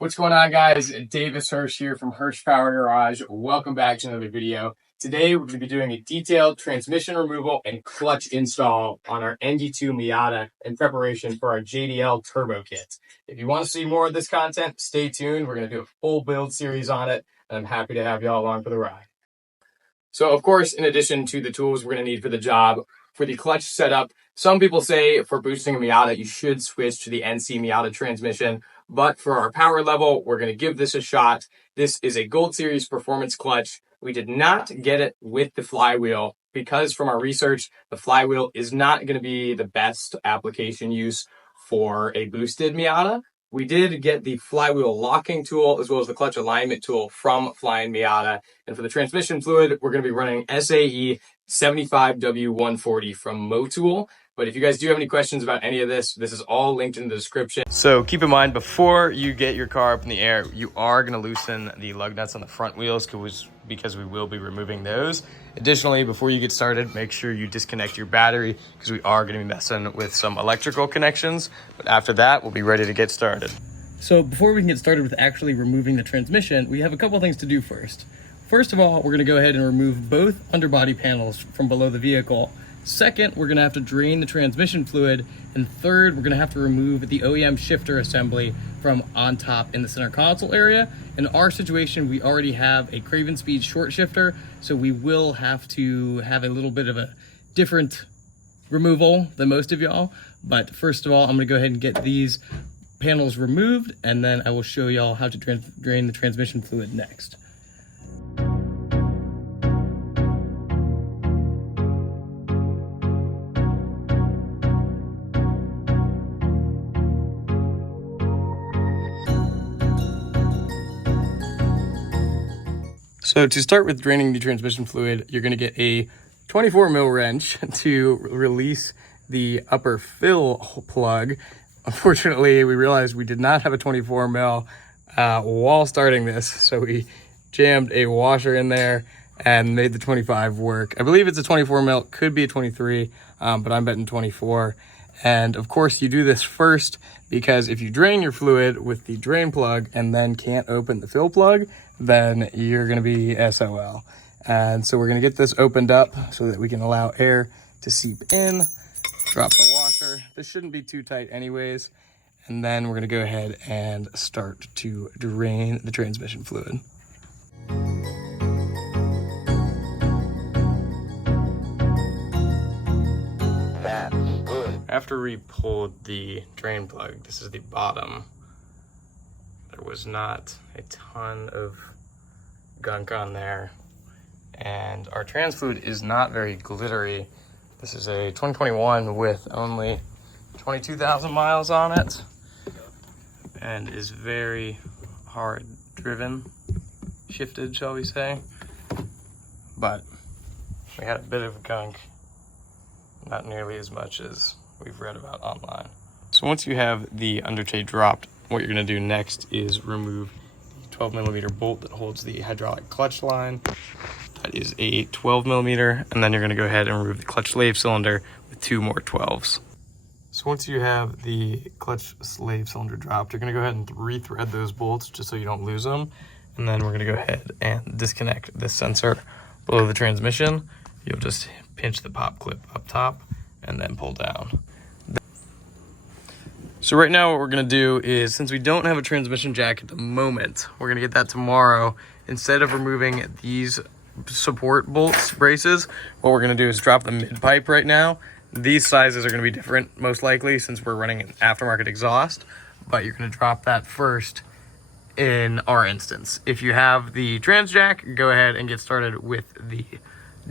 What's going on, guys? Davis Hirsch here from Hirsch Power Garage. Welcome back to another video. Today, we're going to be doing a detailed transmission removal and clutch install on our ND2 Miata in preparation for our JDL Turbo Kit. If you want to see more of this content, stay tuned. We're going to do a full build series on it, and I'm happy to have y'all along for the ride. So, of course, in addition to the tools we're going to need for the job, for the clutch setup, some people say for boosting a Miata, you should switch to the NC Miata transmission. But for our power level, we're going to give this a shot. This is a Gold Series performance clutch. We did not get it with the flywheel because from our research, the flywheel is not going to be the best application use for a boosted Miata. We did get the flywheel locking tool as well as the clutch alignment tool from Flying Miata. And for the transmission fluid, we're going to be running SAE 75W140 from Motul. But if you guys do have any questions about any of this, this is all linked in the description. So keep in mind, before you get your car up in the air, you are going to loosen the lug nuts on the front wheels because we will be removing those. Additionally, before you get started, make sure you disconnect your battery because we are going to be messing with some electrical connections. But after that, we'll be ready to get started. So before we can get started with actually removing the transmission, we have a couple things to do first. First of all, we're going to go ahead and remove both underbody panels from below the vehicle. Second, we're going to have to drain the transmission fluid. And third, we're going to have to remove the OEM shifter assembly from on top in the center console area. In our situation, we already have a Craven Speed short shifter, so we will have to have a little bit of a different removal than most of y'all. But first of all, I'm going to go ahead and get these panels removed, and then I will show y'all how to drain the transmission fluid next. So to start with draining the transmission fluid, you're going to get a 24 mil wrench to release the upper fill plug. Unfortunately, we realized we did not have a 24 mil while starting this, so we jammed a washer in there and made the 25 work. I believe it's a 24 mil, could be a 23, but I'm betting 24. And of course, you do this first because if you drain your fluid with the drain plug and then can't open the fill plug, then you're going to be SOL. And so we're going to get this opened up so that we can allow air to seep in. Drop the washer. This shouldn't be too tight anyways. And then we're going to go ahead and start to drain the transmission fluid. After we pulled the drain plug, this is the bottom. There was not a ton of gunk on there. And our trans fluid is not very glittery. This is a 2021 with only 22,000 miles on it and is very hard driven, shifted, shall we say. But we had a bit of gunk, not nearly as much as we've read about online. So once you have the undertray dropped, what you're going to do next is remove the 12 millimeter bolt that holds the hydraulic clutch line. That is a 12 millimeter, and then you're going to go ahead and remove the clutch slave cylinder with 2 more 12s. So once you have the clutch slave cylinder dropped, you're going to go ahead and rethread those bolts just so you don't lose them. And then we're going to go ahead and disconnect this sensor below the transmission. You'll just pinch the pop clip up top and then pull down. So right now what we're going to do is, since we don't have a transmission jack at the moment, we're going to get that tomorrow. Instead of removing these support bolts braces, what we're going to do is drop the mid pipe right now. These sizes are going to be different most likely since we're running an aftermarket exhaust, but you're going to drop that first in our instance. If you have the trans jack, go ahead and get started with the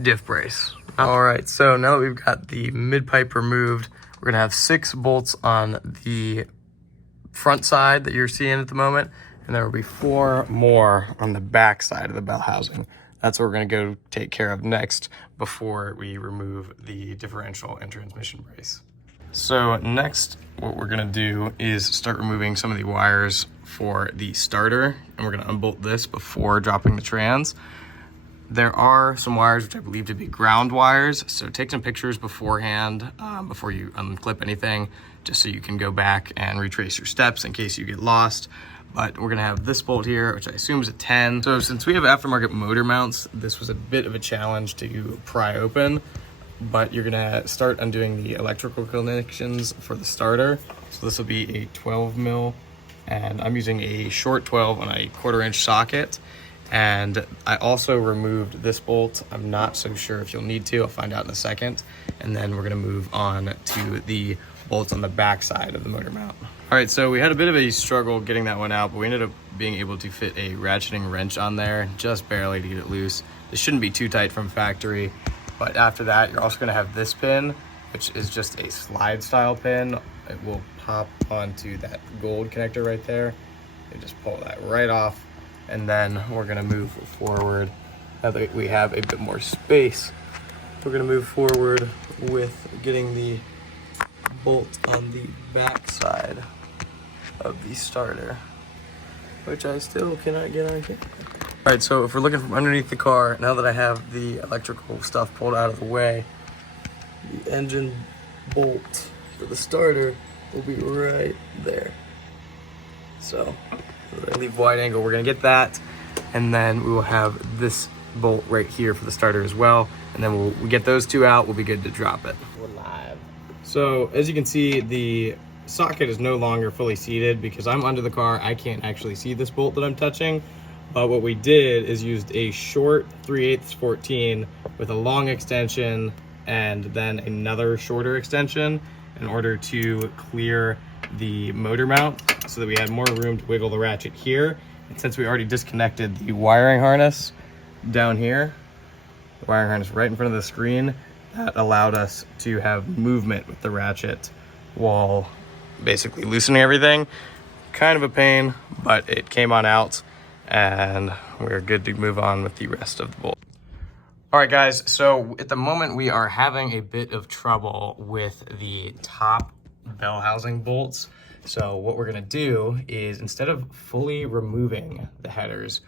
diff brace. All right, so now that we've got the mid pipe removed, we're going to have 6 bolts on the front side that you're seeing at the moment, and there will be 4 more on the back side of the bell housing. That's what we're going to go take care of next before we remove the differential and transmission brace. So next, what we're going to do is start removing some of the wires for the starter, and we're going to unbolt this before dropping the trans. There are some wires which I believe to be ground wires, so take some pictures beforehand before you unclip anything, just so you can go back and retrace your steps in case you get lost. but we're gonna have this bolt here, which I assume is a 10. So since we have aftermarket motor mounts, this was a bit of a challenge to pry open, but you're gonna start undoing the electrical connections for the starter. So this will be a 12 mil, and I'm using a short 12 on a 1/4 inch socket. And I also removed this bolt. I'm not so sure if you'll need to, I'll find out in a second. And then we're gonna move on to the bolts on the back side of the motor mount. All right, so we had a bit of a struggle getting that one out, but we ended up being able to fit a ratcheting wrench on there, just barely to get it loose. This shouldn't be too tight from factory, but after that, you're also gonna have this pin, which is just a slide style pin. It will pop onto that gold connector right there. You just pull that right off, and then we're gonna move forward. Now that we have a bit more space, we're gonna move forward with getting the bolt on the back side of the starter, which I still cannot get on here. All right, so if we're looking from underneath the car, now that I have the electrical stuff pulled out of the way, the engine bolt for the starter will be right there. So I leave wide angle, we're gonna get that, and then we will have this bolt right here for the starter as well, and then we'll get those two out, we'll be good to drop it. We're live. So as you can see, the socket is no longer fully seated because I'm under the car. I can't actually see this bolt that I'm touching, but what we did is used a short 3/8 14 with a long extension and then another shorter extension in order to clear the motor mount so that we had more room to wiggle the ratchet here. And since we already disconnected the wiring harness down here, the wiring harness right in front of the screen, that allowed us to have movement with the ratchet while basically loosening everything. Kind of a pain, but it came on out and we're good to move on with the rest of the bolt. All right, guys, so at the moment we are having a bit of trouble with the top bell housing bolts. So what we're gonna do is, instead of fully removing the headers,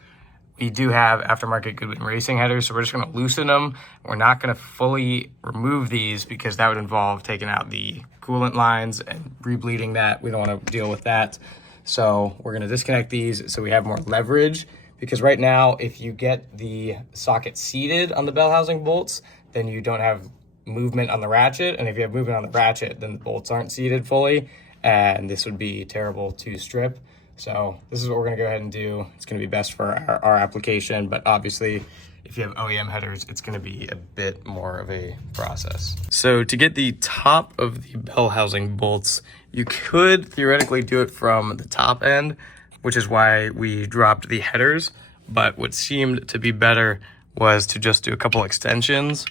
we do have aftermarket Goodwin Racing headers, so we're just gonna loosen them. We're not gonna fully remove these because that would involve taking out the coolant lines and rebleeding that. We don't wanna deal with that. So we're gonna disconnect these so we have more leverage, because right now, if you get the socket seated on the bell housing bolts, then you don't have movement on the ratchet. And if you have movement on the ratchet, then the bolts aren't seated fully, and this would be terrible to strip. So this is what we're gonna go ahead and do. It's gonna be best for our application, but obviously if you have OEM headers, it's gonna be a bit more of a process. So to get the top of the bell housing bolts, you could theoretically do it from the top end, which is why we dropped the headers. But what seemed to be better was to just do a couple extensions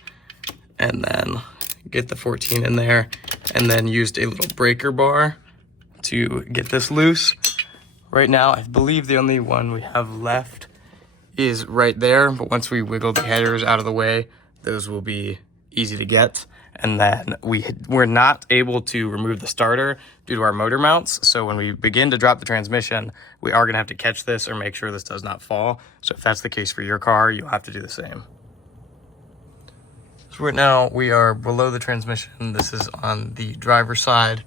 and then get the 14 in there, and then used a little breaker bar to get this loose. Right now, I believe the only one we have left is right there, but once we wiggle the headers out of the way, those will be easy to get. And then we're not able to remove the starter due to our motor mounts. So when we begin to drop the transmission, we are gonna have to catch this or make sure this does not fall. So if that's the case for your car, you'll have to do the same. So right now we are below the transmission. This is on the driver's side.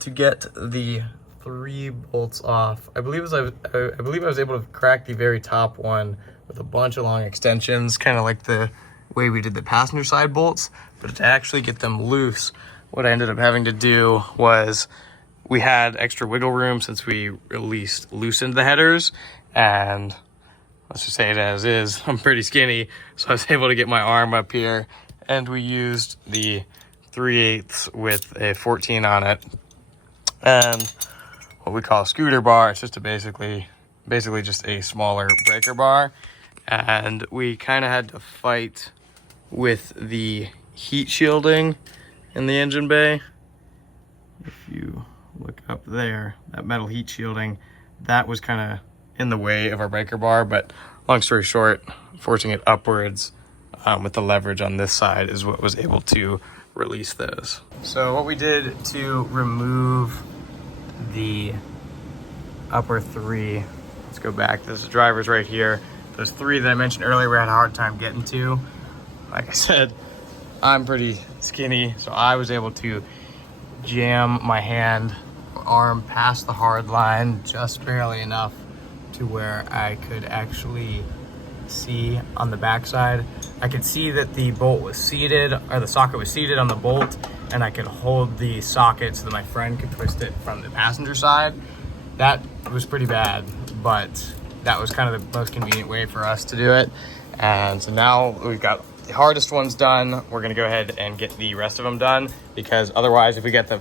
To get the 3 bolts off, I believe I was able to crack the very top one with a bunch of long extensions, kind of like the way we did the passenger side bolts. But to actually get them loose, what I ended up having to do was, we had extra wiggle room since we loosened the headers, and let's just say it as is, I'm pretty skinny, so I was able to get my arm up here, and we used the 3/8 with a 14 on it, and what we call a scooter bar. It's just basically just a smaller breaker bar, and we kind of had to fight with the heat shielding in the engine bay. If you look up there, that metal heat shielding, that was kind of in the way of our breaker bar, but long story short, forcing it upwards with the leverage on this side is what was able to release those. So what we did to remove the upper 3, let's go back, this is drivers right here. Those 3 that I mentioned earlier we had a hard time getting to. Like I said, I'm pretty skinny, so I was able to jam my hand arm past the hard line, just barely enough to where I could actually see on the backside. I could see that the bolt was seated, or the socket was seated on the bolt, and I could hold the socket so that my friend could twist it from the passenger side. That was pretty bad, but that was kind of the most convenient way for us to do it. And so now we've got the hardest ones done. We're gonna go ahead and get the rest of them done, because otherwise if we get the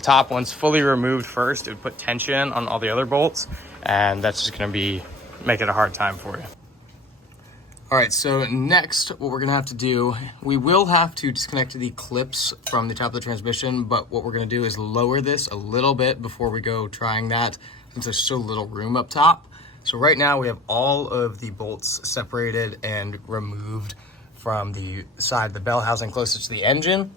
top ones fully removed first, it would put tension on all the other bolts, and that's just gonna make it a hard time for you. All right, so next, what we're gonna have to do, we will have to disconnect the clips from the top of the transmission, but what we're gonna do is lower this a little bit before we go trying that, since there's so little room up top. So right now we have all of the bolts separated and removed from the side of the bell housing closest to the engine.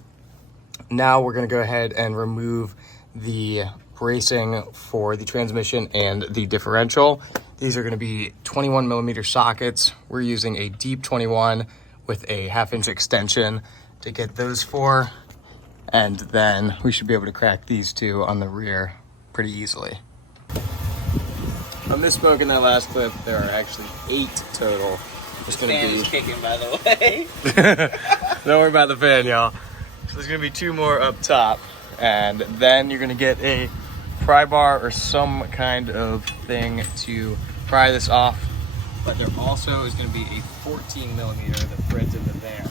Now we're gonna go ahead and remove the bracing for the transmission and the differential. These are gonna be 21 millimeter sockets. We're using a deep 21 with a 1/2 inch extension to get those for, and then we should be able to crack these two on the rear pretty easily. I misspoke in that last clip. There are actually 8 total. The fan is kicking, by the way. Don't worry about the fan, y'all. So there's gonna be 2 more up top, and then you're gonna get a pry bar or some kind of thing to pry this off. But there also is gonna be a 14 millimeter that threads into there.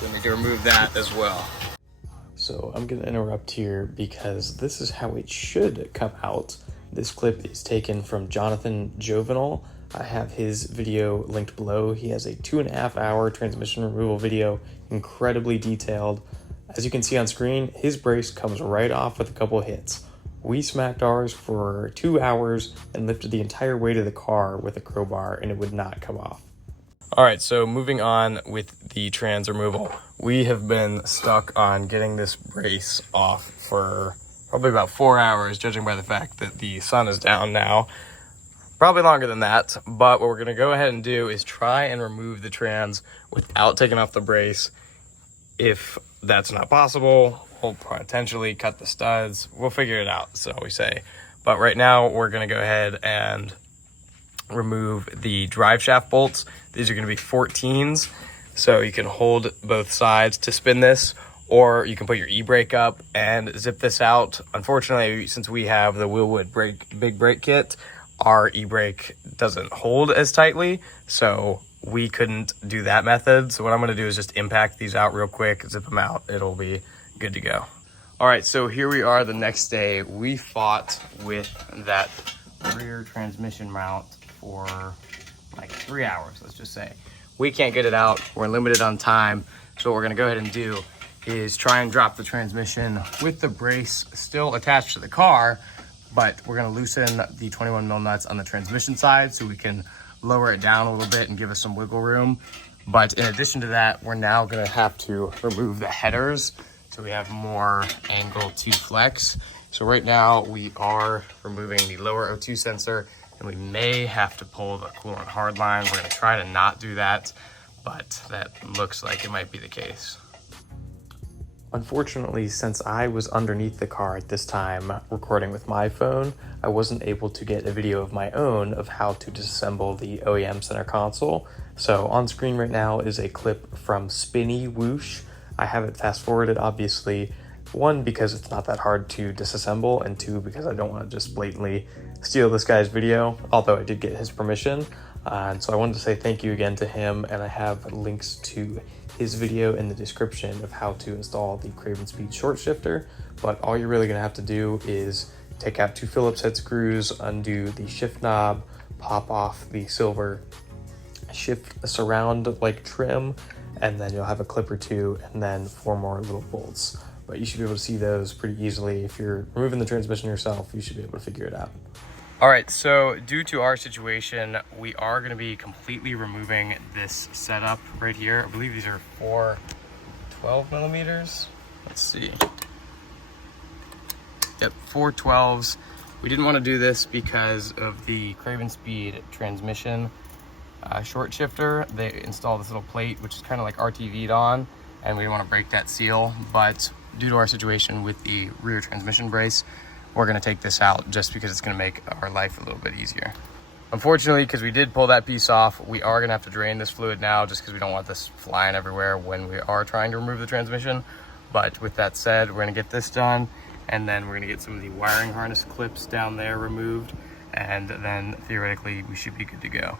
So we need to remove that as well. So I'm gonna interrupt here because this is how it should come out. This clip is taken from Jonathan Jovenel. I have his video linked below. He has a 2.5 hour transmission removal video, incredibly detailed. As you can see on screen, his brace comes right off with a couple hits. We smacked ours for 2 hours and lifted the entire weight of the car with a crowbar, and it would not come off. All right, so moving on with the trans removal. We have been stuck on getting this brace off for probably about 4 hours, judging by the fact that the sun is down now. Probably longer than that, but what we're gonna go ahead and do is try and remove the trans without taking off the brace. If that's not possible, we'll potentially cut the studs. We'll figure it out, so we say. But right now, we're gonna go ahead and remove the drive shaft bolts. These are gonna be 14s, so you can hold both sides to spin this, or you can put your e-brake up and zip this out. Unfortunately, since we have the LiQWYD big brake kit, our e-brake doesn't hold as tightly, so we couldn't do that method. So what I'm gonna do is just impact these out real quick, zip them out, it'll be good to go. All right, so here we are the next day. We fought with that rear transmission mount for like 3 hours, let's just say. We can't get it out, we're limited on time. So what we're gonna go ahead and do is try and drop the transmission with the brace still attached to the car, but we're gonna loosen the 21 mil nuts on the transmission side so we can lower it down a little bit and give us some wiggle room. But in addition to that, we're now gonna have to remove the headers so we have more angle to flex. So right now we are removing the lower O2 sensor, and we may have to pull the coolant hard line. We're gonna try to not do that, but that looks like it might be the case. Unfortunately, since I was underneath the car at this time recording with my phone, I wasn't able to get a video of my own of how to disassemble the OEM center console. So on screen right now is a clip from Spinny Whoosh. I have it fast forwarded, obviously. 1, because it's not that hard to disassemble, and 2, because I don't want to just blatantly steal this guy's video, although I did get his permission. And so I wanted to say thank you again to him, and I have links to his video in the description of how to install the Craven Speed short shifter. But all you're really gonna have to do is take out 2 Phillips head screws, undo the shift knob, pop off the silver shift surround like trim, and then you'll have a clip or 2, and then 4 more little bolts. But you should be able to see those pretty easily. If you're removing the transmission yourself, you should be able to figure it out. All right, so due to our situation, we are gonna be completely removing this setup right here. I believe these are 4 12 millimeters. Let's see. Yep, 4 12s. We didn't wanna do this because of the Craven Speed transmission short shifter. They installed this little plate, which is kind of like RTV'd on, and we didn't wanna break that seal. But due to our situation with the rear transmission brace, we're gonna take this out just because it's gonna make our life a little bit easier. Unfortunately, because we did pull that piece off, we are gonna have to drain this fluid now just because we don't want this flying everywhere when we are trying to remove the transmission. But with that said, we're gonna get this done, and then we're gonna get some of the wiring harness clips down there removed, and then theoretically we should be good to go.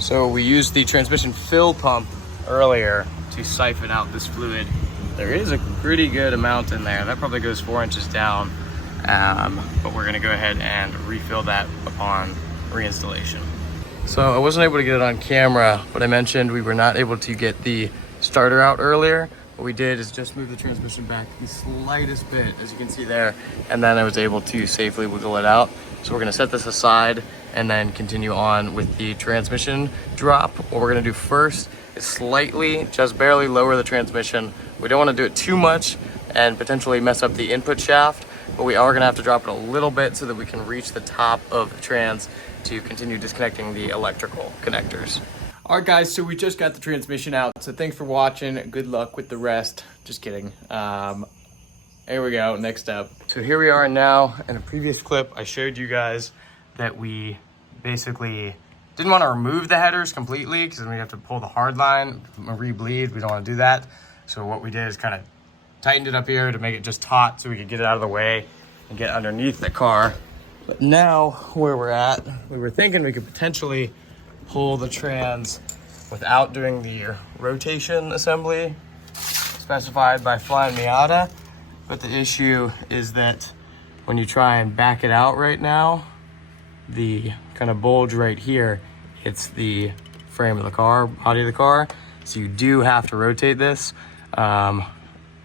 So we used the transmission fill pump earlier to siphon out this fluid. There is a pretty good amount in there. That probably goes 4 inches down, but we're gonna go ahead and refill that upon reinstallation. So I wasn't able to get it on camera, but I mentioned we were not able to get the starter out earlier. What we did is just move the transmission back the slightest bit, as you can see there, and then I was able to safely wiggle it out. So we're gonna set this aside and then continue on with the transmission drop. What we're gonna do first is slightly, just barely lower the transmission. We don't wanna do it too much and potentially mess up the input shaft, but we are gonna have to drop it a little bit so that we can reach the top of the trans to continue disconnecting the electrical connectors. All right, guys, so we just got the transmission out. So thanks for watching. Good luck with the rest. Just kidding. Here we go, next up. So here we are now. In a previous clip, I showed you guys that we basically didn't want to remove the headers completely because then we have to pull the hard line, re-bleed. We don't want to do that. So what we did is kind of tightened it up here to make it just taut so we could get it out of the way and get underneath the car. But now where we're at, we were thinking we could potentially pull the trans without doing the rotation assembly specified by Flaw Miata. But the issue is that when you try and back it out right now, the kind of bulge right here hits the frame of the car, body of the car. So you do have to rotate this. It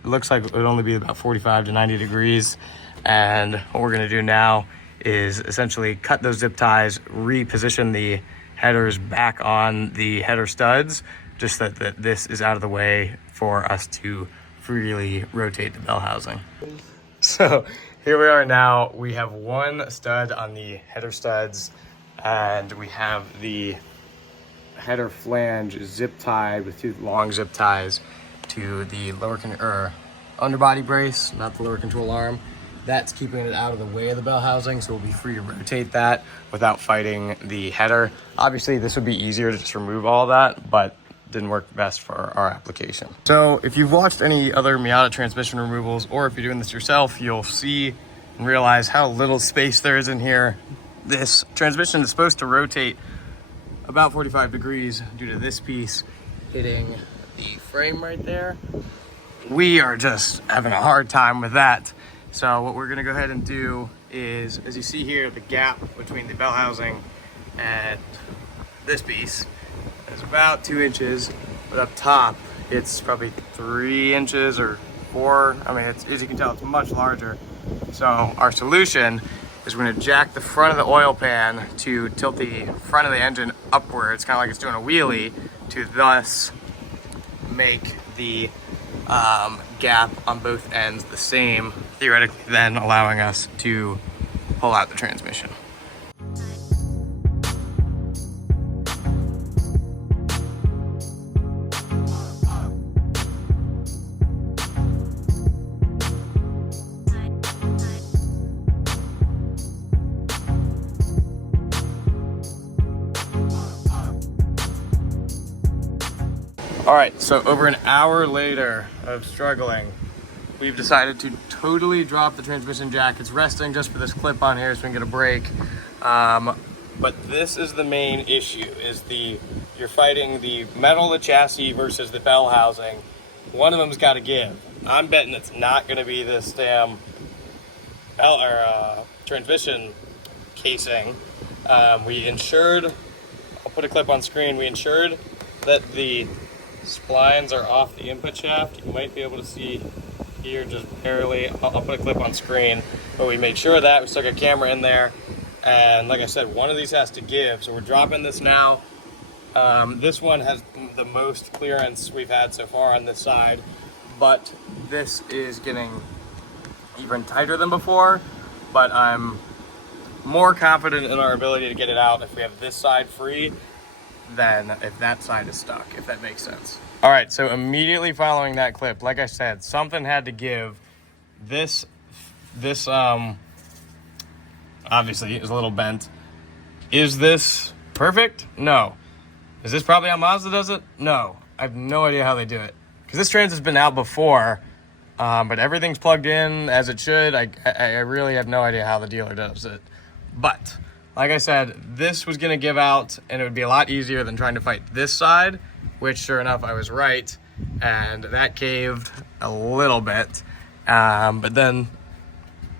looks like it would only be about 45 to 90 degrees. And what we're gonna do now is essentially cut those zip ties, reposition the headers back on the header studs, just that this is out of the way for us to freely rotate the bell housing. So here we are now. We have one stud on the header studs, and we have the header flange zip tied with 2 long zip ties to the underbody brace, not the lower control arm. That's keeping it out of the way of the bell housing, so we'll be free to rotate that without fighting the header. Obviously, this would be easier to just remove all that, but didn't work best for our application. So if you've watched any other Miata transmission removals, or if you're doing this yourself, you'll see and realize how little space there is in here. This transmission is supposed to rotate about 45 degrees due to this piece hitting the frame right there. We are just having a hard time with that. So what we're gonna go ahead and do is, as you see here, the gap between the bell housing and this piece is about 2 inches, but up top, it's probably 3 inches or 4. I mean, as you can tell, it's much larger. So our solution is we're gonna jack the front of the oil pan to tilt the front of the engine upwards, kind of like it's doing a wheelie, to thus make the gap on both ends the same, theoretically then allowing us to pull out the transmission. All right, so over an hour later of struggling, we've decided to totally drop the transmission jack. It's resting just for this clip on here so we can get a break. But this is the main issue, is you're fighting the metal of the chassis versus the bell housing. One of them's gotta give. I'm betting it's not gonna be this damn transmission casing. We ensured, I'll put a clip on screen, we ensured that the splines are off the input shaft. You might be able to see here just barely. I'll put a clip on screen, but we made sure of that. We stuck a camera in there, and like I said, one of these has to give, so we're dropping this now. This one has the most clearance we've had so far on this side, but this is getting even tighter than before, but I'm more confident in our ability to get it out if we have this side free than if that side is stuck, if that makes sense. All right, so immediately following that clip, like I said, something had to give. This obviously is a little bent. Is this perfect? No. Is this probably how Mazda does it? No. I have no idea how they do it. Because this trans has been out before, but everything's plugged in as it should. I really have no idea how the dealer does it. But, like I said, this was going to give out, and it would be a lot easier than trying to fight this side, which, sure enough, I was right. And that caved a little bit, but then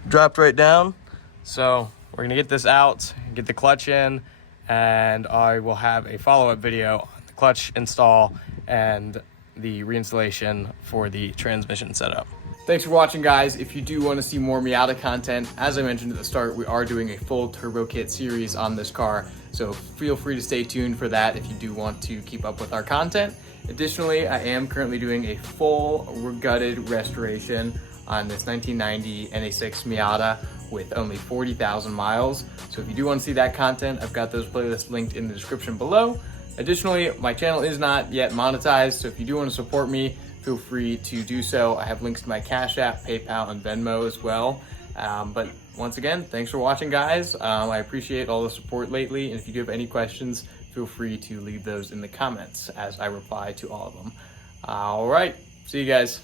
dropped right down. So we're going to get this out, get the clutch in, and I will have a follow-up video on the clutch install and the reinstallation for the transmission setup. Thanks for watching, guys. If you do want to see more Miata content, as I mentioned at the start, we are doing a full turbo kit series on this car, so feel free to stay tuned for that if you do want to keep up with our content. Additionally, I am currently doing a full gutted restoration on this 1990 NA6 Miata with only 40,000 miles. So if you do want to see that content, I've got those playlists linked in the description below. Additionally, my channel is not yet monetized, so if you do want to support me, feel free to do so. I have links to my Cash App, PayPal, and Venmo as well. But once again, thanks for watching, guys. I appreciate all the support lately, and if you do have any questions, feel free to leave those in the comments as I reply to all of them. All right, see you guys.